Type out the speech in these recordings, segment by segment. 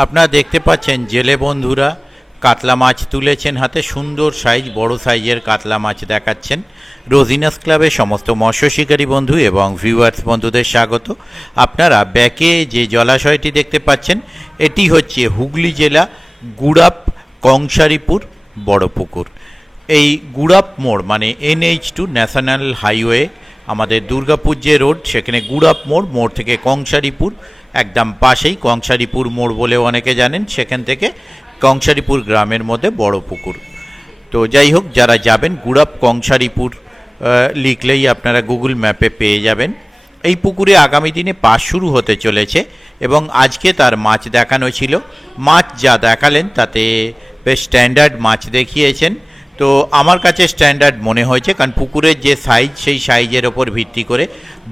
আপনারা দেখতে পাচ্ছেন জেলে বন্ধুরা কাতলা মাছ তুলেছেন হাতে। সুন্দর সাইজ, বড় সাইজের কাতলা মাছ দেখাচ্ছেন। রোজিনাস ক্লাবের সমস্ত মৎস্য শিকারী বন্ধু এবং ভিউয়ার্স বন্ধুদের স্বাগত। আপনারা ব্যাকে যে জলাশয়টি দেখতে পাচ্ছেন এটি হচ্ছে হুগলি জেলা গুড়াপ কংসারীপুর বড় পুকুর। এই গুড়াপ মোড় মানে NH2 ন্যাশনাল হাইওয়ে, আমাদের দুর্গাপুর যে রোড সেখানে গুড়াপ মোড় থেকে কংসারীপুর একদম পাশেই, কংসারীপুর মোড় বলেও অনেকে জানেন, সেখান থেকে কংসারীপুর গ্রামের মধ্যে বড় পুকুর। তো যাই হোক, যারা যাবেন গুড়াপ কংসারীপুর লিখলেই আপনারা গুগল ম্যাপে পেয়ে যাবেন। এই পুকুরে আগামী দিনে পাস শুরু হতে চলেছে এবং আজকে তার মাছ দেখানো ছিল। মাছ যা দেখালেন তাতে বেশ স্ট্যান্ডার্ড মাছ দেখিয়েছেন। তো আমার কাছে স্ট্যান্ডার্ড মনে হয়েছে, কারণ পুকুরের যে সাইজ সেই সাইজের ওপর ভিত্তি করে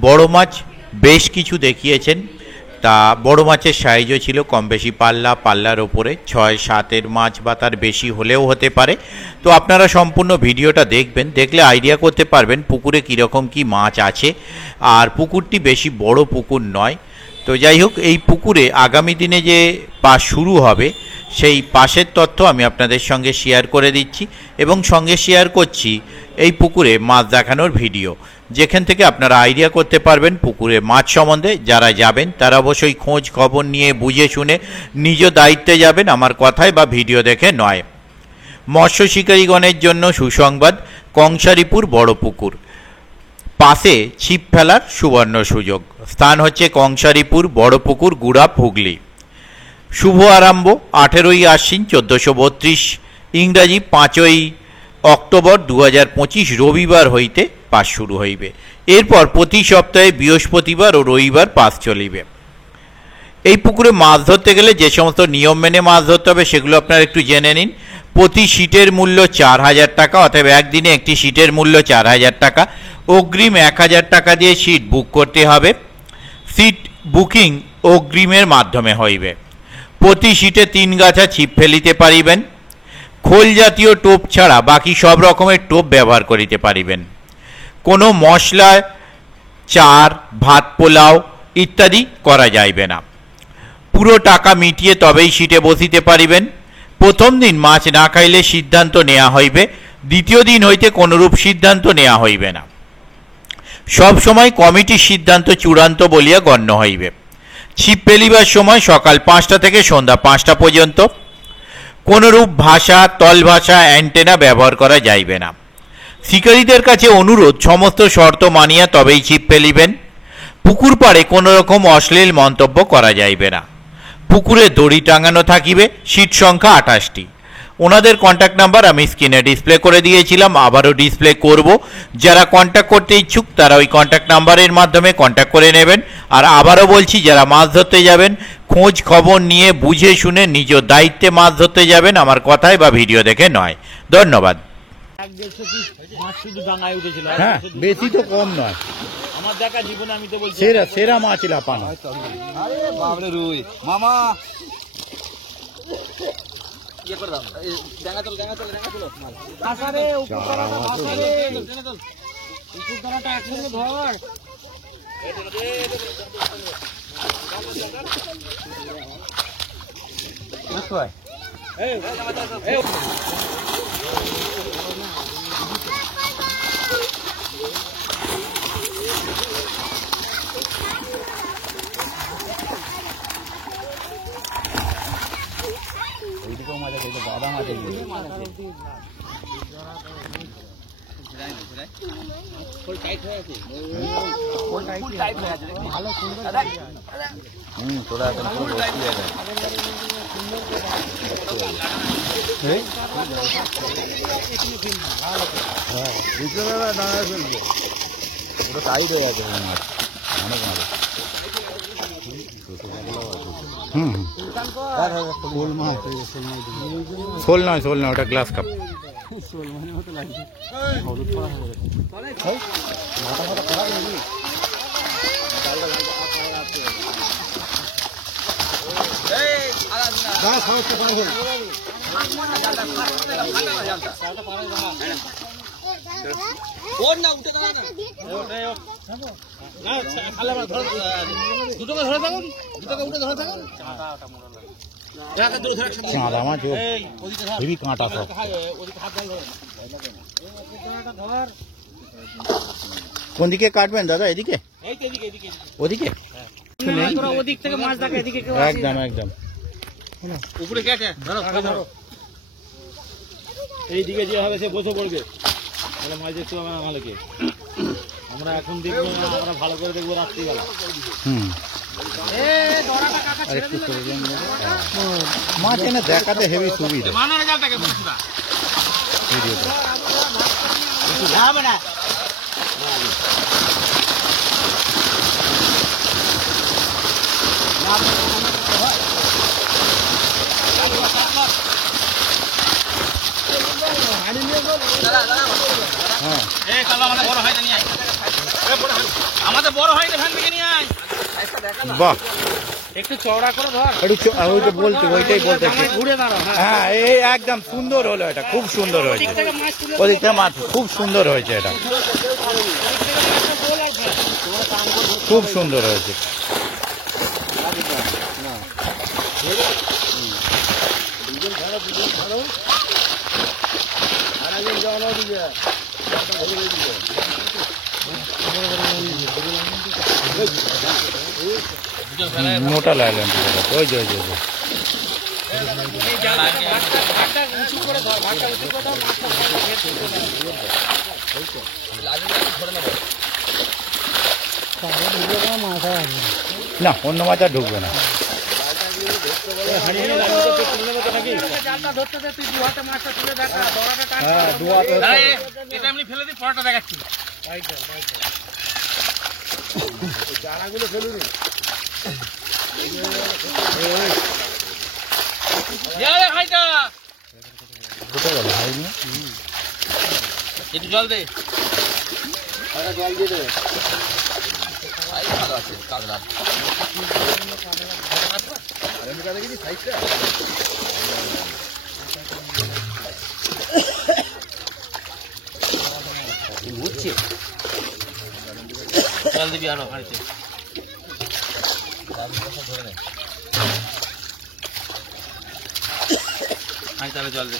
বড় মাছ বেশ কিছু দেখিয়েছেন। তা বড় মাছের সাইজও ছিল কম বেশি পাল্লার ওপরে 6-7 মাছ বা তার বেশি হলেও হতে পারে। তো আপনারা সম্পূর্ণ ভিডিওটা দেখবেন, দেখলে আইডিয়া করতে পারবেন পুকুরে কীরকম কি মাছ আছে। আর পুকুরটি বেশি বড় পুকুর নয়। তো যাই হোক, এই পুকুরে আগামী দিনে যে পাস শুরু হবে সেই পাশের তথ্য আমি আপনাদের সঙ্গে শেয়ার করে দিচ্ছি এবং সঙ্গে শেয়ার করছি এই পুকুরে মাছ দেখানোর ভিডিও, যেখান থেকে আপনারা আইডিয়া করতে পারবেন পুকুরে মাছ সম্বন্ধে। যারা যাবেন তারা অবশ্যই খোঁজ খবর নিয়ে বুঝে শুনে নিজ দায়িত্বে যাবেন, আমার কথায় বা ভিডিও দেখে নয়। মৎস্য শিকারীগণের জন্য সুসংবাদ, কংসারীপুর বড় পুকুর পাশে ছিপ ফেলার সুবর্ণ সুযোগ। স্থান হচ্ছে কংসারীপুর বড় পুকুর, গুড়াপ, হুগলি। শুভ আরম্ভ 18ই আশ্বিন 1432, ইংরাজি 5ই অক্টোবর 2025 রবিবার হইতে পাস শুরু হইবে। এরপর প্রতি সপ্তাহে বৃহস্পতিবার ও রবিবার পাস চলিবে। এই পুকুরে মাছ ধরতে গেলে যে সমস্ত নিয়ম মেনে মাছ ধরতে হবে সেগুলো আপনারা একটু জেনে নিন। প্রতি সিটের মূল্য 4000 টাকা, অতএব একদিনে একটি সিটের মূল্য 4000 টাকা। অগ্রিম 1000 টাকা দিয়ে সিট বুক করতে হবে। সিট বুকিং অগ্রিমের মাধ্যমে হইবে। প্রতি সিটে 3 গাছা ছিপ ফেলিতে পারিবেন। খোল জাতীয় টোপ ছাড়া বাকি সব রকমের টোপ ব্যবহার করিতে পারিবেন। কোনো মশলা, চার, ভাত, পোলাও ইত্যাদি করা যাইবে না। পুরো টাকা মিটিয়ে তবেই সিটে বসিতে পারিবেন। প্রথম দিন মাছ না খাইলে সিদ্ধান্ত নেওয়া হইবে, দ্বিতীয় দিন হইতে কোনরূপ সিদ্ধান্ত নেওয়া হইবে না। সব সময় কমিটির সিদ্ধান্ত চূড়ান্ত বলিয়া গণ্য হইবে। ছিপ ফেলিবার সময় সকাল 5টা থেকে সন্ধ্যা 5টা পর্যন্ত। কোনরূপ ভাষা, তল ভাষা, অ্যান্টেনা ব্যবহার করা যাইবে না। শিকারীদের কাছে অনুরোধ, সমস্ত শর্ত মানিয়া তবেই ছিপ ফেলিবেন। পুকুর পাড়ে কোনো রকম অশ্লীল মন্তব্য করা যাইবে না। পুকুরে দড়ি টাঙানো থাকিবে। সিট সংখ্যা 28টি। ওনাদের কন্ট্যাক্ট নাম্বার আমি স্ক্রিনে ডিসপ্লে করে দিয়েছিলাম, আবারও ডিসপ্লে করব। যারা কন্ট্যাক্ট করতে ইচ্ছুক তারা ওই কন্ট্যাক্ট নাম্বারের মাধ্যমে কন্ট্যাক্ট করে নেবেন। আর আবারও বলছি, যারা মাছ ধরতে যাবেন খোঁজ খবর নিয়ে বুঝে শুনে নিজ দায়িত্বে মাছ ধরতে যাবেন, আমার কথায় বা ভিডিও দেখে নয়। ধন্যবাদ। হ্যাঁ, বেশি তো কম নয়। আমার দেখা জীবনে আমি তো বলছি সেরা মাছ লাপানো। আরে বাবরে রুই মামা ইয়ে করে দাও, ডাঙ্গা চলো আসারে উপর দাঁড়াটা আসারে উপর দাঁড়াটা একসঙ্গে ধর। এই এই শোল নয়, ওটা গ্লাস কাপ। দুটোকে ধরে থাকুন, দুটোকে উঠে ধরে থাকুন। কাঁদা মাছ হেভি কাঁটা সব। কোন দিকে কাটবেন দাদা? এদিকে ওদিকে একদম একদম উপরে কেটে ধরো এইদিকে যে হবে সে বসে পড়বে, তাহলে মাছ দেখতে পাবে না মালিকে। আমরা এখন দেখবো না, আমরা ভালো করে দেখবো রাত্রিবেলা। মাছ এনে দেখাতে হেভি সুবিধা। আমাদের বড় হয় ভ্যান থেকে নিয়ে আয়। বাহ, একটু চওড়া করে ধর, ওইটাই বলতে ঘুরে দাঁড়া। হ্যাঁ, এই একদম সুন্দর হলো, এটা খুব সুন্দর হয়েছে। ওদিকটা মাছ খুব সুন্দর হয়েছে, এটা খুব সুন্দর হয়েছে। মোটা লাগলেন ওই যে না, অন্য মাছ আর ঢুকবে না। ফেলে দিই, পরোটা দেখাচ্ছি। চারাগুলো ফেলুন, একটু জল দে, জল দিয়ে দেবে। জল দিবি আরো হাঁড়িতে, তাহলে জল দে।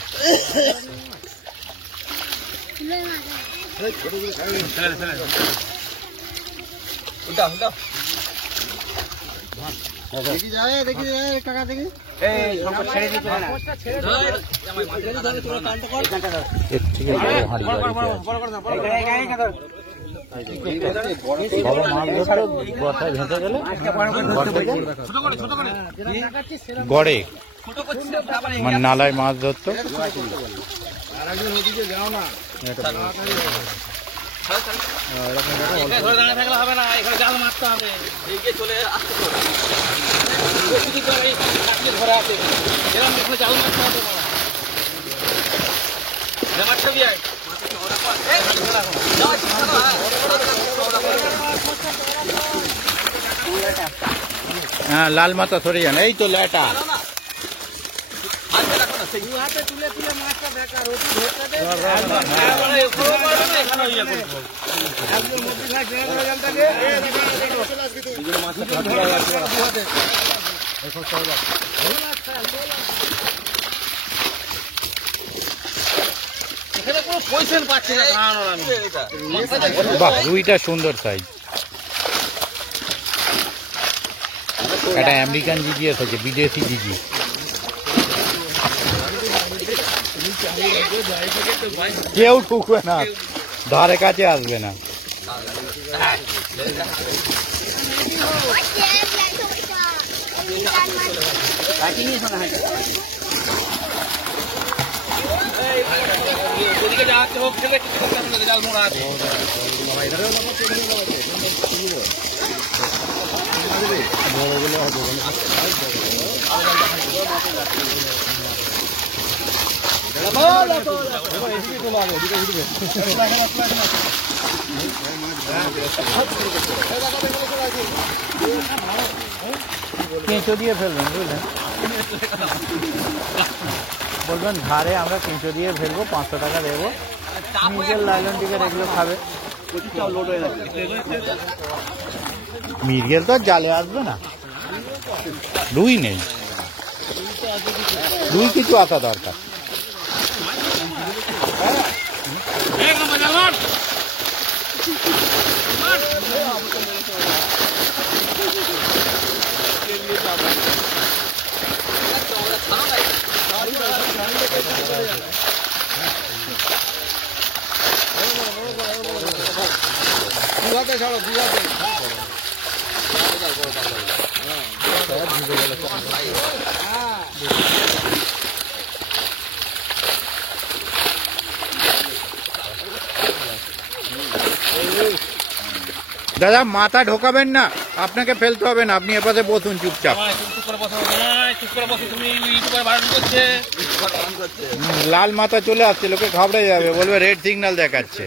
গড়ে মানে নালায় মাছ ধরতো। হবে না, এখানে জাল মারতে হবে। চলে আসতে ঘরে আছে, এরকম দেখলে জাল মারতে হবে। হ্যাঁ, লাল মাথা সরে যান। এই তো লেটা তুলে তুলে মাছটা দেখা রোটি বাহ, রুইটা সুন্দর সাইজ। এটা আমেরিকান জিজিএস আছে, বিদেশি জিজি। কেউ ঠুকবে না, ধারে কাছে আসবে না। কেঁচো দিয়ে ফেলবেন, বুঝলেন? বলবেন ধারে আমরা কেঁচো দিয়ে ফেলবো, 500 টাকা দেবো। নিজের লাইলন টিকেট এগুলো খাবে। মিরগেল তো জালে আসবে না, রুই নেই। দুই কিছু আসা দরকার। দাদা মাথা ঢোকাবেন না, আপনাকে ফেলতে হবে না, আপনি এপাশে বসুন চুপচাপ। লাল মাথা চলে আসছে, লোকে ঘাবড়ে যাবে, বলবে রেড সিগন্যাল দেখাচ্ছে।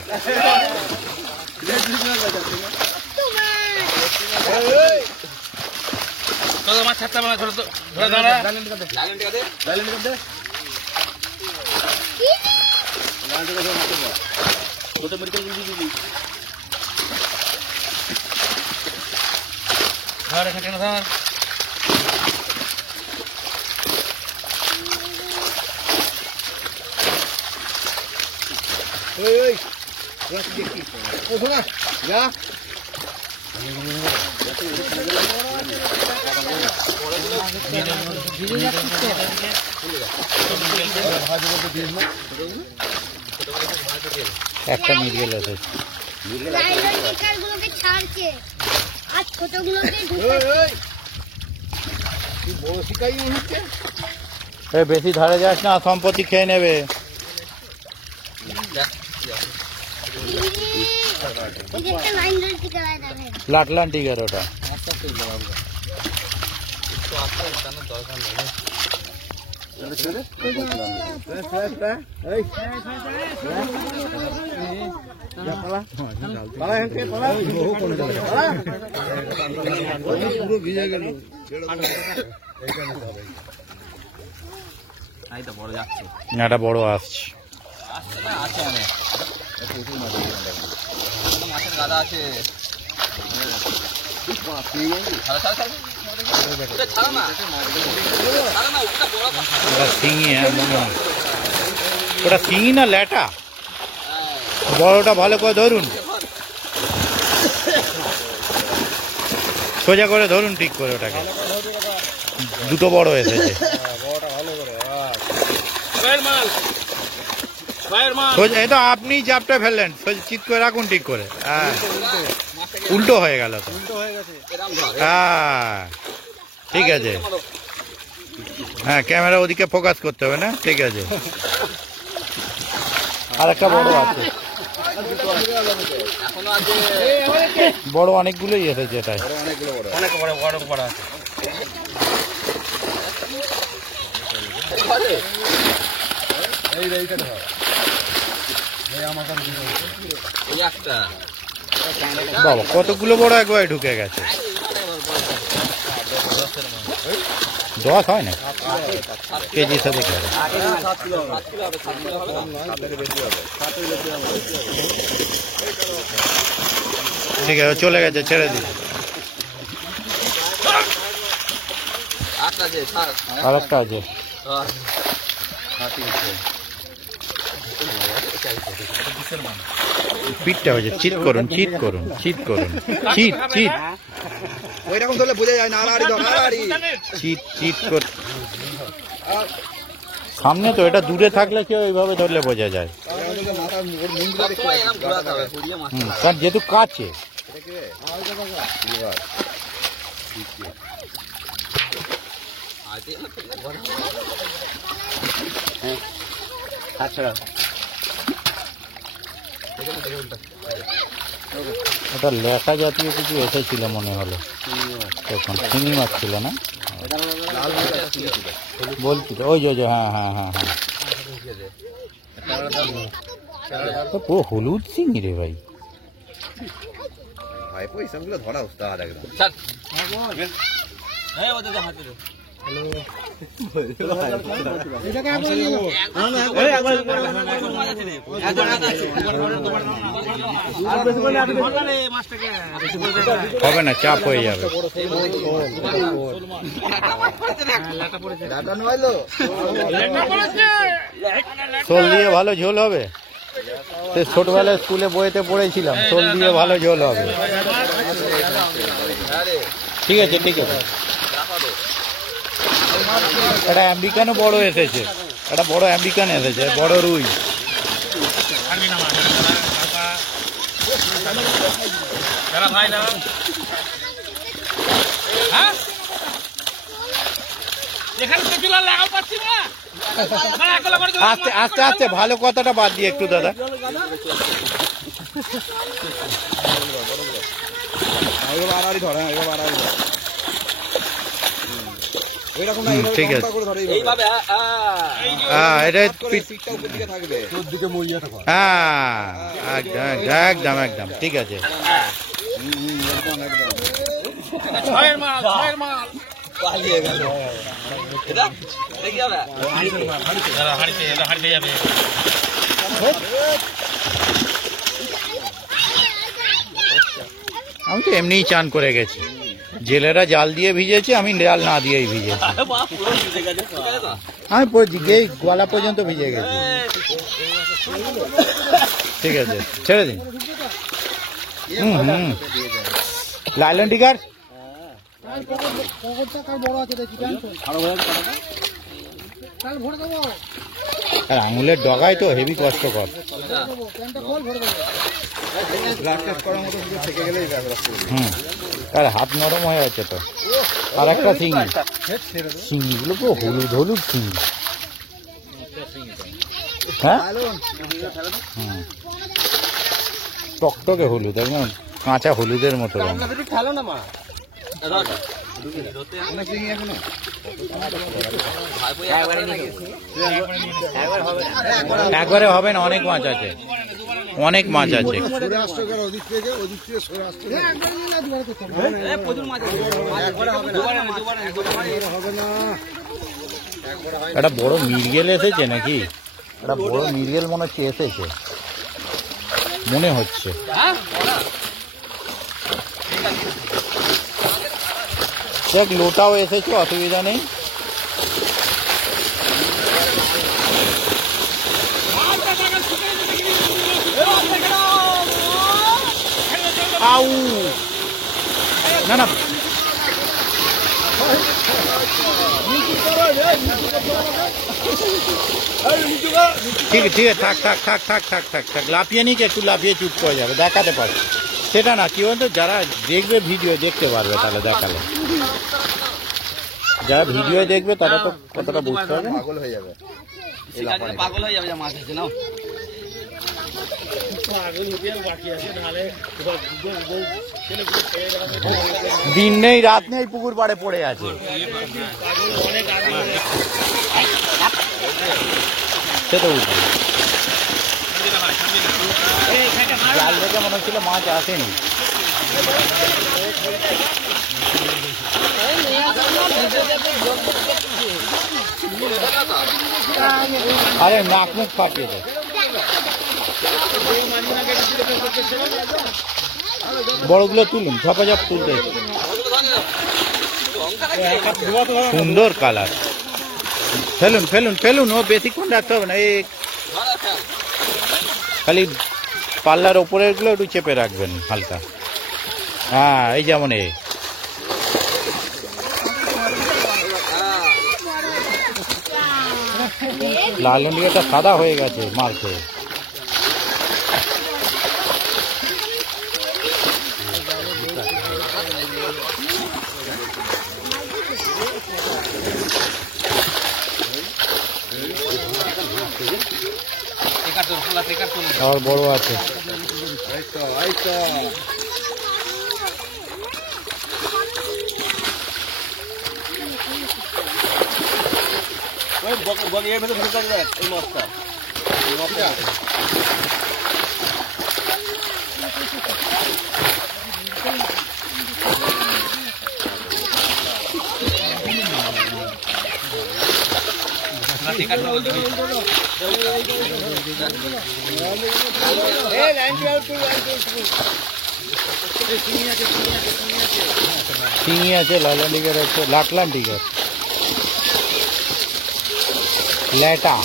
একটা মিডিয়াল আছে, বেশি ধরে যাস না, সম্পত্তি খেয়ে নেবে। লাটলান টিকার ওটা। এটা বড় আসছে, ওটা শিঙি না ল্যাটা? বড়টা ভালো করে ধরুন, সোজা করে ধরুন, ঠিক করে ওটাকে। দুটো বড় এসেছে, এই তো আপনি চাপটা ফেললেন, চিৎ করে রাখুন ঠিক করে। হ্যাঁ, উল্টো হয়ে গেল তো। হ্যাঁ ঠিক আছে, হ্যাঁ ক্যামেরা ওদিকে ফোকাস করতে হবে না, ঠিক আছে। আর একটা বড় আছে, বড় অনেকগুলোই এসেছে এটাই। বাবা কতগুলো বড় একবারে ঢুকে গেছে। 10 হয় না কেজি সাথে, ঠিক আছে চলে গেছে, ছেড়ে দিন। আর একটা আছে, পিঠটা হয়েছে, চিৎ করুন, চিৎ করুন, চিৎ করুন, চিৎ চিৎ, ওইরকম ধরলে বোঝা যায় না। চিৎ চিৎ কর, সামনে তো, এটা দূরে থাকলে কেউ ওইভাবে ধরলে বোঝা যায়। কারণ যেহেতু কাছে। ওটা লেখা জাতীয় কিছু এসেছিল মনে হলো তখন, শিঙি মাছ ছিল না বলছি তো, ওই যে হ্যাঁ হ্যাঁ হ্যাঁ হ্যাঁ, ও হলুদ শিঙি রে ভাই। ধরা উস্তাদ একদম। হবে না, চাপ হয়ে যাবে। শোল দিয়ে ভালো ঝোল হবে। ছোটবেলায় স্কুলে বইতে পড়েছিলাম, শোল দিয়ে ভালো ঝোল হবে। ঠিক আছে, ঠিক আছে। একটা আমেরিকানও বড় এসেছে, একটা বড় আমেরিকান এসেছে, বড় রুই। আস্তে আস্তে আস্তে, ভালো কথাটা বাদ দিয়ে একটু দাদা। ঠিক আছে, একদম একদম ঠিক আছে। আমি তো এমনিই চান করে গেছি, জেলেরা জাল দিয়ে ভিজেছে, আমি জাল না দিয়েই ভিজেছি। আমি গলা পর্যন্ত ভিজে গেছি। ঠিক আছে, ছেড়ে দিন। লাইলন টিকার আর আঙুলের ডগায় তো হেভি কষ্টকর। আর হাত নরম হয়ে আছে তো। আর একটা চিংড়ি, চিংড়িগুলো তো হলুদ হলুদ চিংড়ি। হ্যাঁ, টকটকে হলুদ, একদম কাঁচা হলুদের মতো। একবারে হবে না, অনেক মাছ আছে, অনেক মাছ আছে। একটা বড় মিরগেল এসেছে নাকি? একটা বড় মিরগেল মনে হচ্ছে এসেছে, মনে হচ্ছে। দেখ, লোটাও এসেছে, অসুবিধা নেই। আউ না না, ঠিক আছে, থাক থাক থাক থাক থাক থাক থাক। লাফিয়ে নিক, একটু লাফিয়ে চুপ করে যাবে, দেখাতে পারবে সেটা না। কি বলতো, যারা দেখবে ভিডিও দেখতে পারবে, তাহলে দেখালে যারা ভিডিও দেখবে তারা তো কতটা বুঝতে পারবে। পাগল হয়ে যাবে, পাগল হয়ে যাবে মাছ আছে না। দিন নেই রাত নেই, পুকুর পাড়ে পড়ে আছে। সে তো উঠবে, জাল থেকে মনে হচ্ছিল মাছ আসেনি। আরে নাক মুখ ফাটিয়ে দেয়। বড়গুলো তুলুন, ঝপাঝপ তুলতে। সুন্দর কালার। ফেলুন ফেলুন ফেলুন, ও বেশিক্ষণ রাখতে হবে না। এই খালি পাল্লার ওপরের গুলো একটু চেপে রাখবেন হালকা। হ্যাঁ, এই যেমন এই লাল লন্ডিটা সাদা হয়ে গেছে মার খেয়ে। আর বড় আছে। শিঙি আছে, লালন টিকার আছে, লাটলান টিকার, ল্যাটা,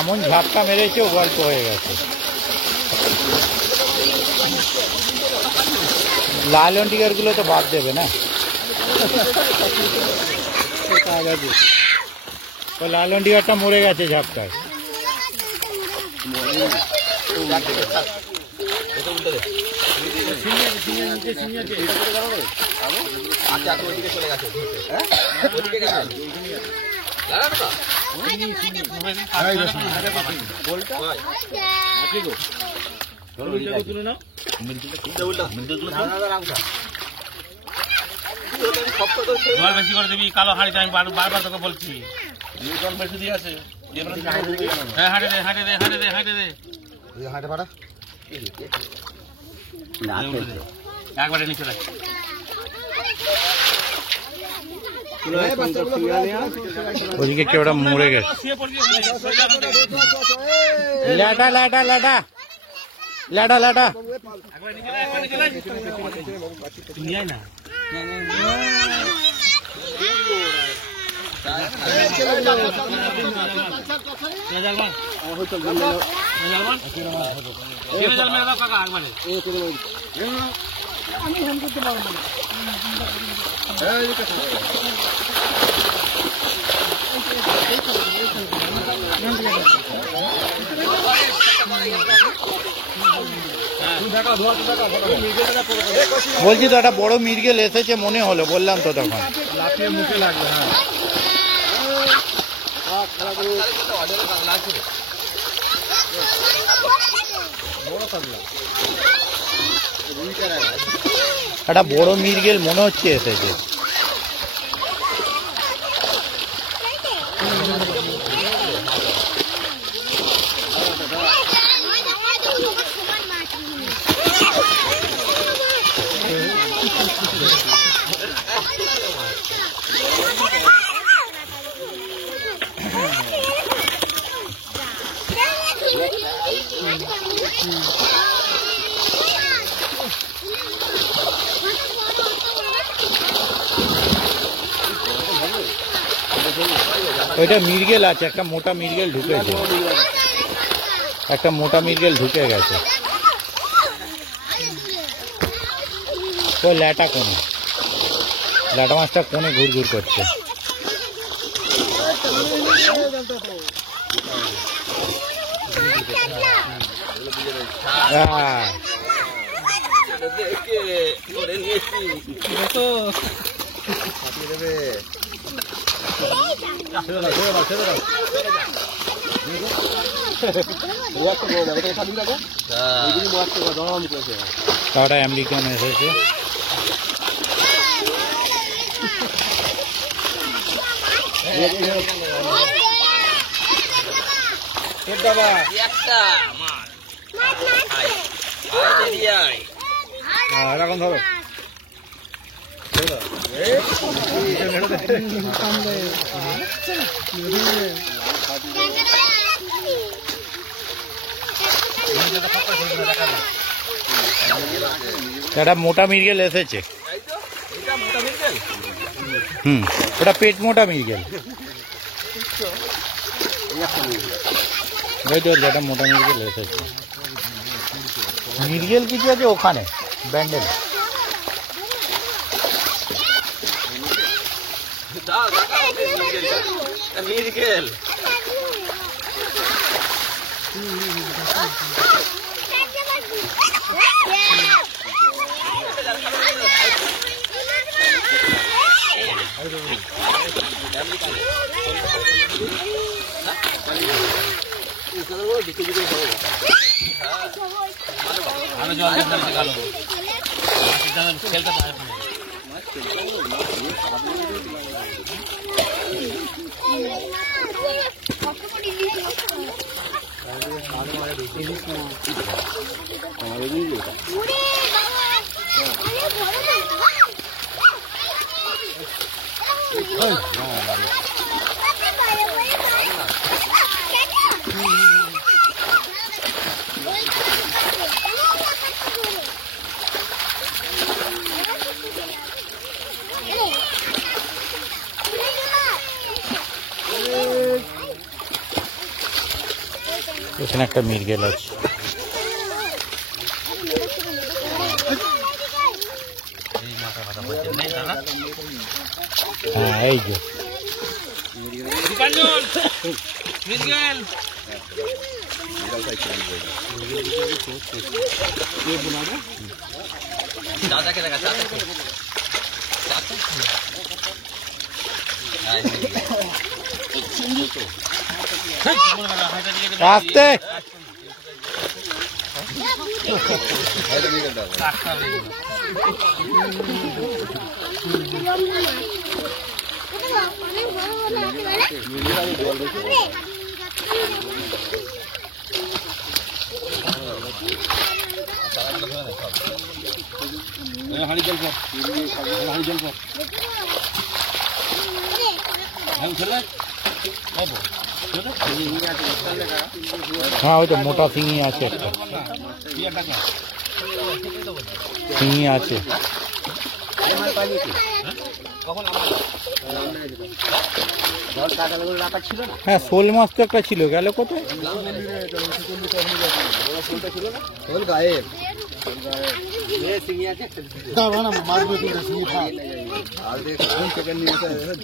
এমন ঝাপটা মেরেছে ও গল্প হয়ে গেছে। লালন টিকার গুলো তো বাদ দেবে না, লালন টিকারটা মরে গেছে ঝাপটায়। জল বেশি করে দিবি, কালো হাঁড়িতে আমি বারবার তোকে বলছি জল বেশি দিয়ে আছে। হ্যাঁ হাঁটে দে হাঁটে দে হাঁটে দে হাঁটে দে একবারে নিচে রাখ। ওদিকে কেউ ওটা মরে গেছে। ল্যাটা ল্যাটা ল্যাটা ল্যাটা ল্যাটা না বলছি তো একটা বড় মির্গেল এসেছে মনে হলো, বললাম তো তখন লাফিয়ে মুখে লাগবে। হ্যাঁ একটা বড় মির্গেল মনে হচ্ছে এসেছে। ওইটা মির্গেল আছে, একটা মোটা মির্গেল ঢুকেছে, একটা মোটা মির্গেল ঢুকে গেছে। তো ল্যাটা কোনে, ল্যাটা মাছটা কোনে ঘুর ঘুর করছে। তারা আমেরিকান এসেছে। এরকম ধরো একটা মোটা মির্গেল এসেছে। ওটা পেট মোটা মির্গেল, একটা মোটা মির্গেল এসেছে। মির্গেল কিছু আছে ওখানে ব্যান্ডেল। মির্গেল আমি জল খেলতে এখানে একটা মৃগেল আছে। হ্যাঁ এই যে আসতে হাঁড়ি জল পর, হাঁড়ি জল পর। হ্যাঁ ওই তো মোটা শিঙি আছে একটা, শিঙি আছে। হ্যাঁ শোল মাছ তো একটা ছিল, গেল কোথায়? গায়েব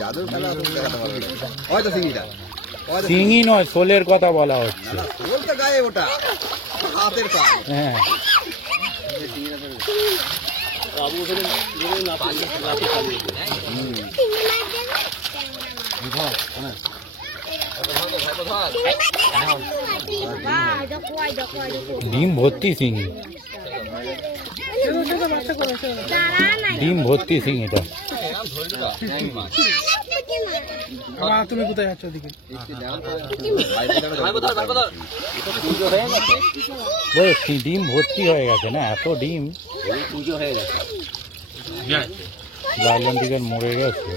জাদুর খেলা হয়তো সিঙ্গিটা শিঙি নয়, শোলের কথা বলা হচ্ছে। বলতে গায়েব ওটা হাতের কাজ। হ্যাঁ ডিম ভর্তি শিঙি, ডিম ভর্তি শিঙিটা। তুমি কোথায় যাচ্ছ ওদিকে? ডিম ভর্তি হয়ে গেছে না, এত ডিম। পুজো হয়ে গেছে। লাইলন টিকার মরে গেছে।